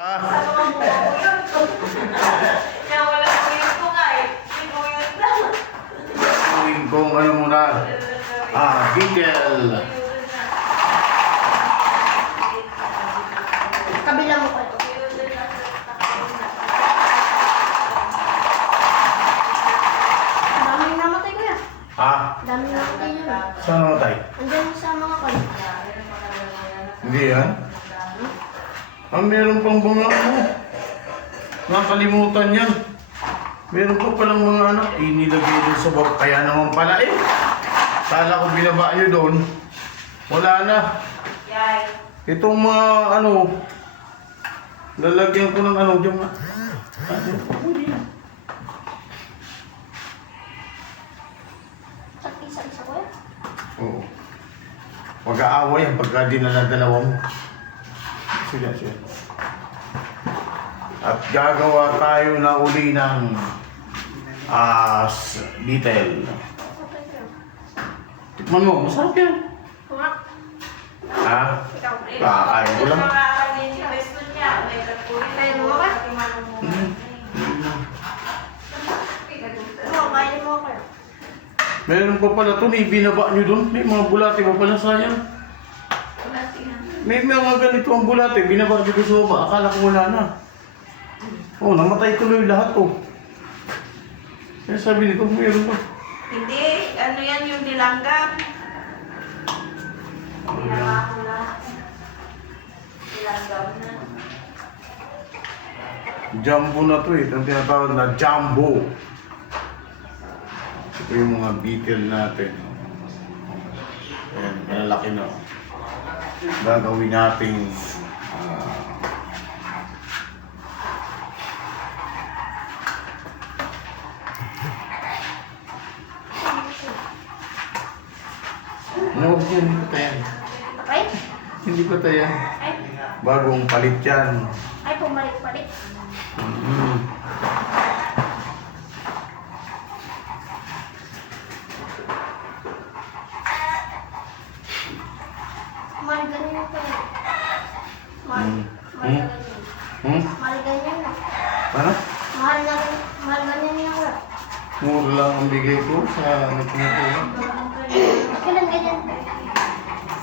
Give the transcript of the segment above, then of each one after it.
Sa mga bumabuyot. Kaya wala buyot ko nga eh. May buyot na. Gawin kong ano muna. Bigel. Kabila mo ko. Daming namatay ko yan. Daming namatay yun. Saan namatay? Andiyan sa mga kan. Hindi yan. Meron pang mga ano. Nakalimutan yan. Meron pa palang mga anak. Inilagay doon sa baba. Kaya naman pala eh. Kala ko binaba nyo doon. Wala na. Yay. Itong mga ano. Lalagyan ko ng ano. Diyan nga. Isa-isa ko yan. Oo. Mag-aaway ang pagka dinala-dalawa mo. Sige. At gagawa tayo na uli ng detail. Tikman mo, masarap yan. Ha? Kakain ko lang. Kain mo ako. Meron pa pala ito, may binaba nyo doon. May mga bulate pa pala, sayang. May mga ganito ang bulate, binaba nyo doon sa baba. Akala ko wala na. Oh, namatay tuloy lahat oh. Kaya sabi nito, meron pa. Hindi, ano yan yung dilanggam. Ginawa ko lahat. Dilanggam na. Jumbo na to eh, ang tinatawag na jumbo. Ito yung mga beetle natin. Ayan, malalaki na. Gagawin natin no, hindi pa tayan. Okay? Hindi pa tayan. Ay, Bagong palit yan. ay pumalik-palik. Mm. Mahal ganyan ko yan. Mahal. Hmm. Mahal Hmm. ganyan. Hmm? Mahal ganyan na. Ano? Mahal ganyan na wala. Mura lang ang bigay ko sa nagpinatuwa. Kailan ganyan?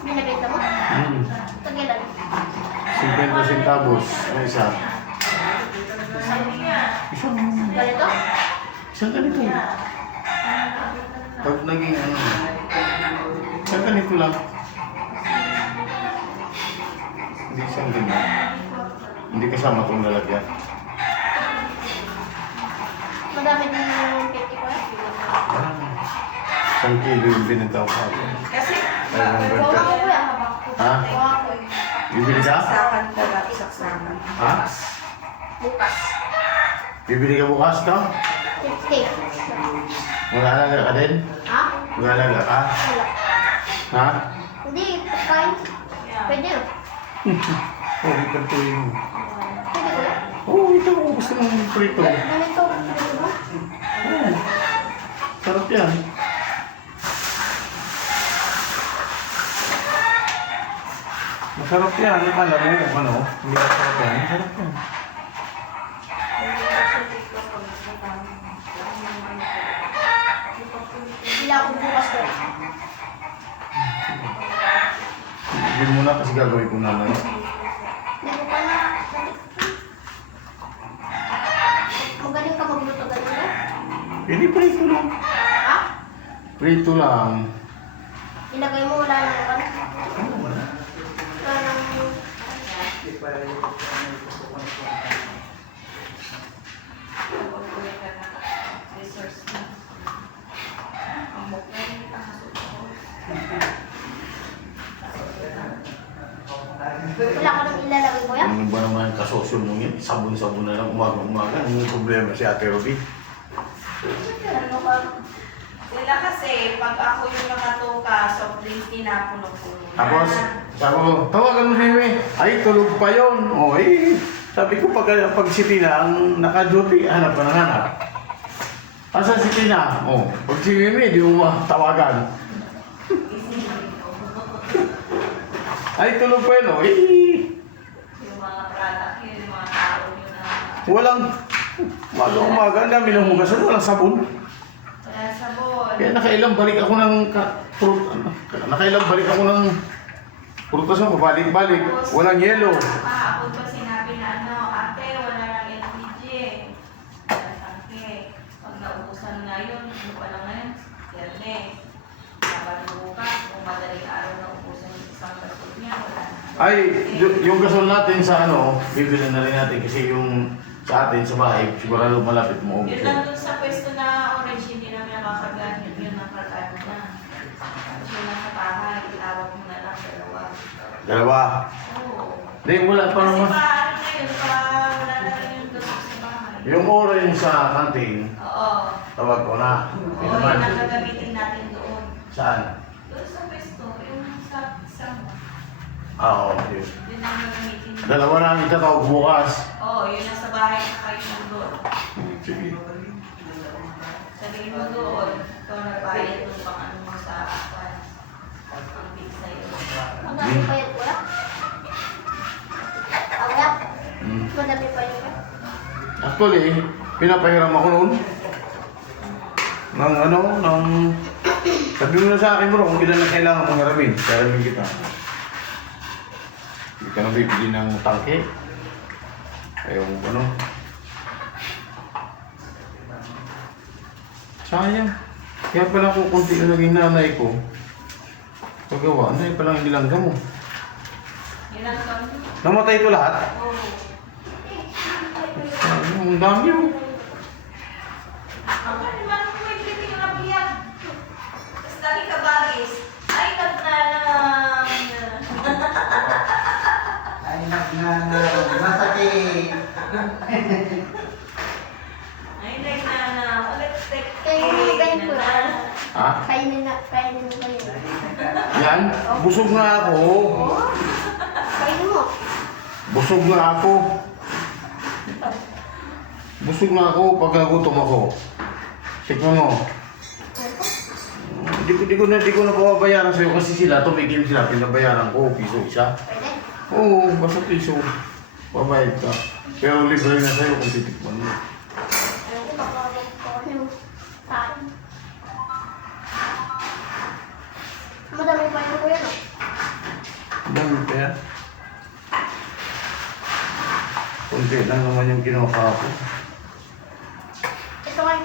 Binabenta mo? Hmm. Tagilan. 50 centavos na isa. Ganito? Isang ganito. Pag naging ano, isang ganito lang. Hindi isang ganyan. Hindi kasama itong lalagyan. Madami din yung 50 ko yan. Isang kilo yung binenta ko ako. Kasi, Kuha ko kuya. Ha? Kuha ko. Bibili ka? saksakan pala, saksakan. Ha? Bukas. Bibili ka bukas to? 50. Mag-aalaga ka din? Ha? Mag-aalaga ka? Wala. Ha? Hindi, pagkain. Pwede yun. Oh, ikantuin mo. Pwede ko yan. Oh, ito. Gusto mong prito. Ganito. Pwede mo? Oh, sarap yan. Masarap yan. Alam mo kung ano. Hindi masarap yan. Masarap yan. Hindi ako bukas ko. Hindi mo na kasi gagawin ko na lang. Hindi ko pa na. Magaling ka magluto ganun na? Hindi, prito lang. Ha? Prito lang. Ilagay mo wala nang ano? Wala nang... Wala ka nang ilalagay ko yan? Ano ba naman ang kasosyo mo yan? Sabon-sabon na lang umaga-umaga. Ang problema si Ate Ruby. Ano ka? Sila kasi, pag ako yung nakatuka, soft drinks tinapuno-puno. Tapos, sabi ko, tawagan mo si Mimi. Ay, tulog pa yun. O, sabi ko, pag si Tina ang naka-duty, hanap pa ng hanap. Asan si Tina? O, pag si Mimi, di mo tawagan. Ay, tulog pa yun. O, Yung mga product, yung mga Walang, umaga, ang dami ng hugasan, walang sabon. Wala sabon. Kaya nakailang balik ako ng nakailang balik ako ng prutas mo, balik-balik. Walang yelo. Kahapon pa sinabi na ano, ate, wala lang LPG. Wala tangke. Pag naubusan na yun, ano pa lang ngayon? Biyernes. Sabado bukas, kung madaling araw na ubusan yung isang gasol niya, wala na. Ay, yung gasol natin sa ano, bibili na rin natin kasi yung sa atin sa bahay, sigurado malapit mo Yun ubos. lang dun sa pwesto na orange, hindi namin nakakagamit yun ang kargano na. Tapos yun lang sa bahay, itawag mo na lang dalawa. Dalawa. Oo. Hindi, wala pa Kasi naman. paano na yun, wala na rin yung gasol sa bahay. Yung orange sa kantin, Oo. tawag ko na. Oo, Yun yun naman. ang gagamitin natin doon. Saan? Doon sa pwesto, yung sa mo. Oo, yun. Yun ang gagamitin doon. Dalawa na ang itatawag bukas. Oo, yun ang sa bahay na kayo doon. Sige. Sabihin mo doon, ikaw nagbayad doon pang ano mo sa apan. Ang big sa'yo. Madami pa yun, kuya? Kuya? Hmm. Madami pa yun, kuya? Actually, pinapahiram ako noon. Sabi mo na sa akin bro, kung ilan na kailangan mong hiramin, hiramin kita. Hindi ka na bibili ng tangke. Ayaw mo ba no? Sayang. Kaya pala kung kunti na naging nanay ko, pagawa, ano yung palang inilangga mo. Ilang taon? Namatay ito lahat? Oo. Sayang, ang dami mo. Ako naman kung may piling na biyak. Tapos dali ka bagis. Ay, nagnalang. Ay, masakit. Ay, nagnalang. Ulit, Kayo mo ganyan, kuya? Ha? Kainin mo kayo. Yan? Busog na ako. Oo? Kainin mo. Busog na ako. Busog na ako pag nagutom ako. Tignan mo. Di ko na pababayaran sa'yo kasi sila, tumigil sila, pinabayaran ko, piso isa. Pwede? Oo, basta piso. Babayad ka. Pero libre na sa'yo kung titikman mo. Ayaw ko, baka yung saan. Madami pa yun, kuya, no? Dami pa yan. Kunti lang naman yung kinuha ko. Ito nga.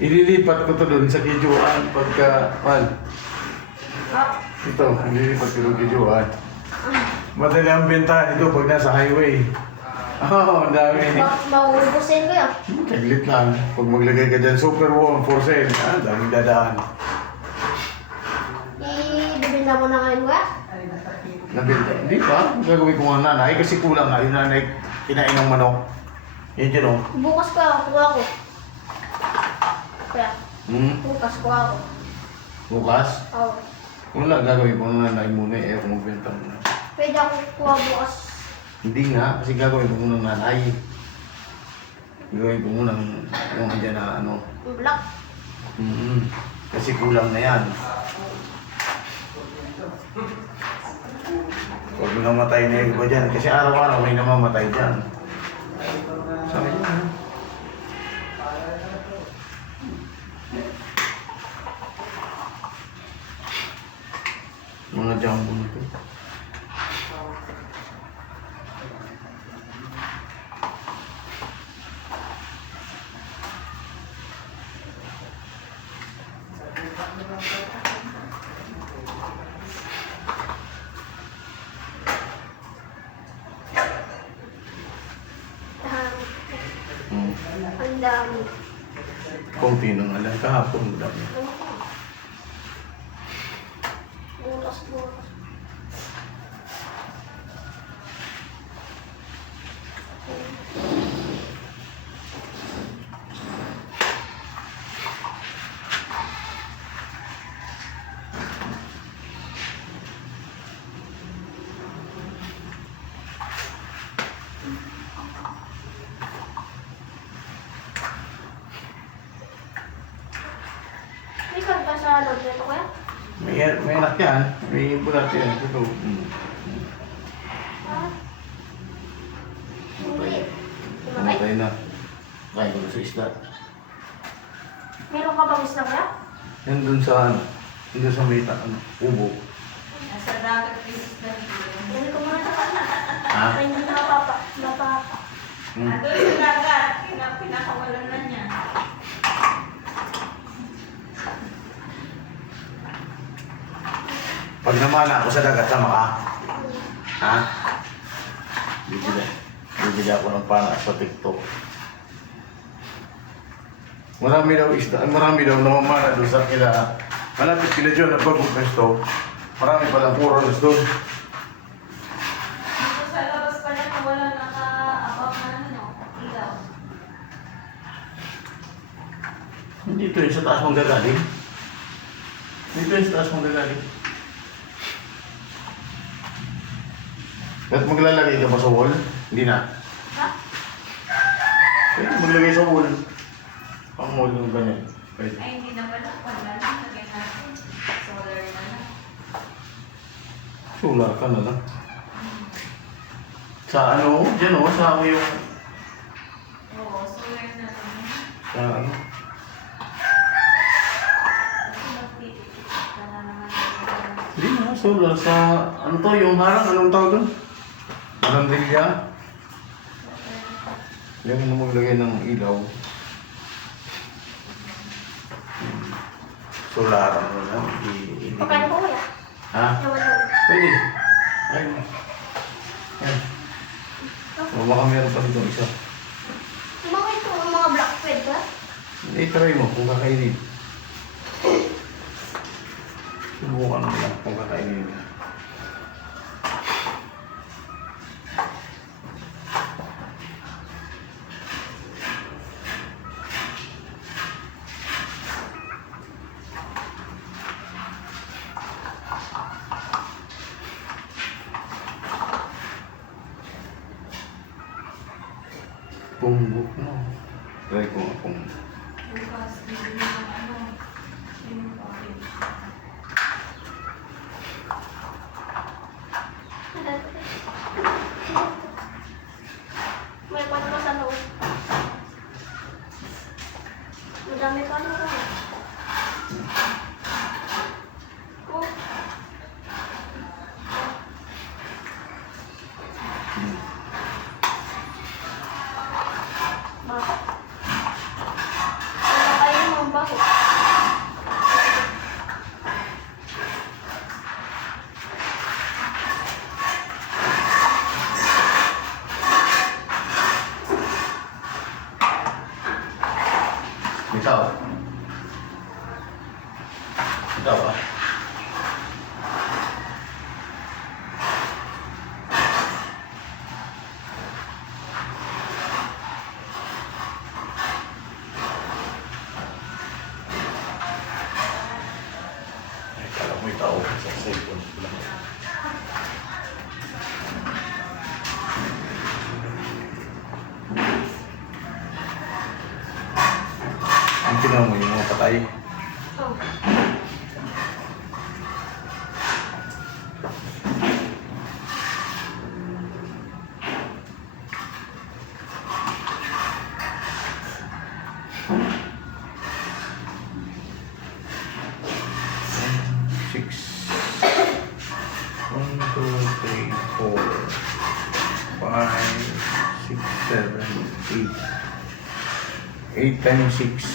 Ililipat ko to doon sa Kijuan pagka, Ah. ito, ililipat ko doon Kijuan. Madali ang bentahan ito pag nasa highway. Oo, ang dami. Mauubusin, kuya. Taglit lang. Pag maglagay ka dyan, super warm for sale. Daming dadaan. Ibibinda mo na ngayon, kuya? Nabenta. Hindi pa. Gagawin ko nga nanay kasi kulang nga. Yung nanay, kinain ng manok. Yan dyan o. Bukas, kuya, kuha ko. Kuya, bukas kuha ko. Bukas. Oo. Wala, gagawin ko ng nanay muna. Eh, kung magbenta muna. Pwede ako kuha bukas. Hindi nga, kasi gagawin ko muna ng nanay. Gagawin ko muna yung andyan na ano. Yung black. Kasi kulang na yan. Huwag mo namatay na yung iba dyan. Kasi araw-araw may namamatay dyan. Sayang. Mga jumbo nito. Ang dami. Kunti nang alam kahapon. Dami. Bukas. May karga sa loob nito, kuya? May anak yan. May bulat yan. Ito. Ah. Hindi. Patay na. Kain ko na sa isda. Meron ka bang isda kuya? Yan dun sa ano. Dun sa may ubo. Nasa dagat business na rin. Hindi ko muna sa kanya. Ha? Ay, hindi na papa. Andun sa dagat, pinakawalan na niya. Pag namana ako sa dagat, sama ka. Ha? Bibili ako ng pana sa TikTok. Marami daw isda, marami daw namamana doon sa kila. Malapit kila John na bagong pesto. Marami palang foreigners doon. Dito sa labas pa na wala naka-abang na ano, ilaw. Dito yun sa taas mong gagaling. Dito yun sa taas mong gagaling. At maglalagay ka ba sa wall? Hindi na. Ha? Pwede maglagay sa wall. Pang wall yung ganyan. Pwede. Ay, hindi na pala. Wala na. Lagyan natin. Solar na lang. Solar ka na lang. Sa ano, dyan o, sa yung... Oo, solar na lang. Sa ano? Kasi magtitipid ka na naman. Hindi na, solar. Sa ano to, yung harang, anong tawag doon? Barandilya. Yung ano maglagay ng ilaw. Solar, ano lang. Pagkain ko kuya. Ha? Ewan. Pwede. Ayun. Yan. O baka meron pa dito isa. Bakit ito ang mga black ped ba? I-try mo kung kakainin. Subukan mo lang kung kakainin mo. Bumbok mo. Try ko nga kung... Bukas, bibili ng ano. Yung coffee. May kwan pa sa loob. Madami pa rin kuya. Oh. Bakit? Wala kayo naman bakit? Ikaw. Ikaw ah. Ay, kala mo ikaw sa cellphone ko lang. Ang tinaw mo yung mga patay. Oh. Six. 1, 2, 3, 4, 5, 6, 7, 8. 8 times 6.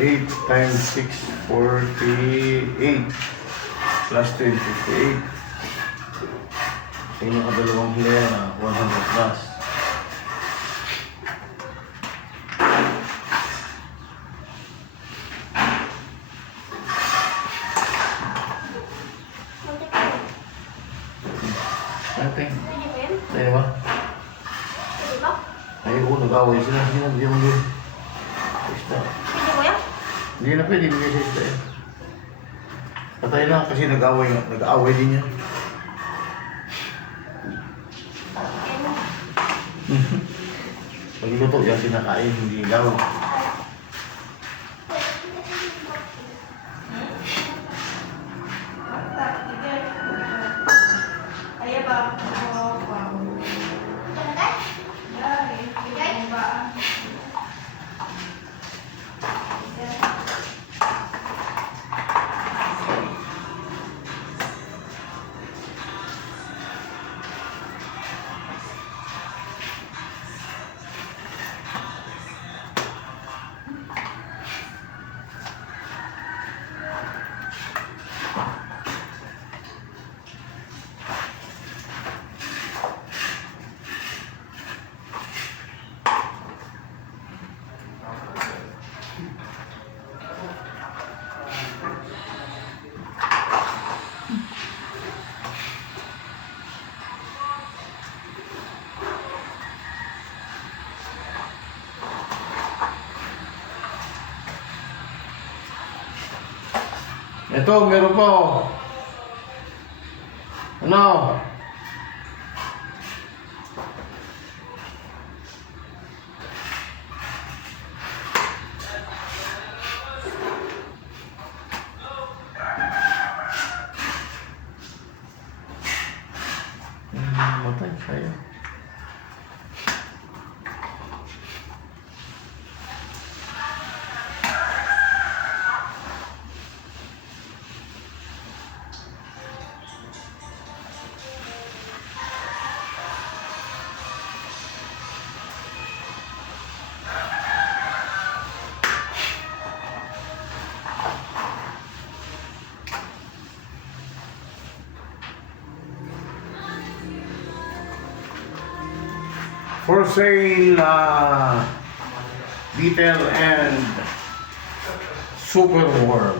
8 times 6, 48. Plus 10, 58. Sa inyo kadalawang hilera na 100 plus. Muntik ko. Natin. Pwede ba yun? Tayo ba? Pwede ba? Ay, nag-away sila. Hindi na bigyan mo yun. Isda. Pwede kuya? Hindi na pwede bigyan sa isda yan. Patay na kasi nag-away nga. Nag-away din yan. Ayun. Pagluto yan, sinakain, hindi ilaw. Basta. Ito, meron pa oh. Ano? Matay sa'yo. For sale, Beetle and Super World.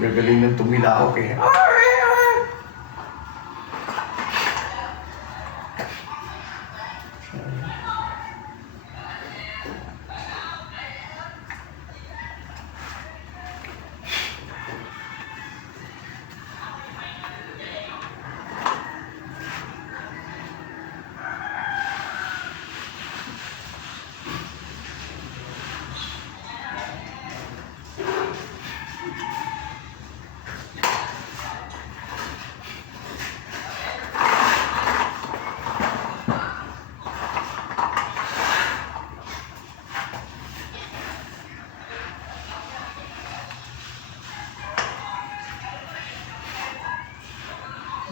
Gagaling ng tumilaok eh.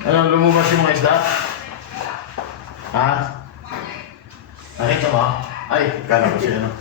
Ano, lumabas yung mga isda? Ha? Nakita mo? Ay, kala ko siya ano.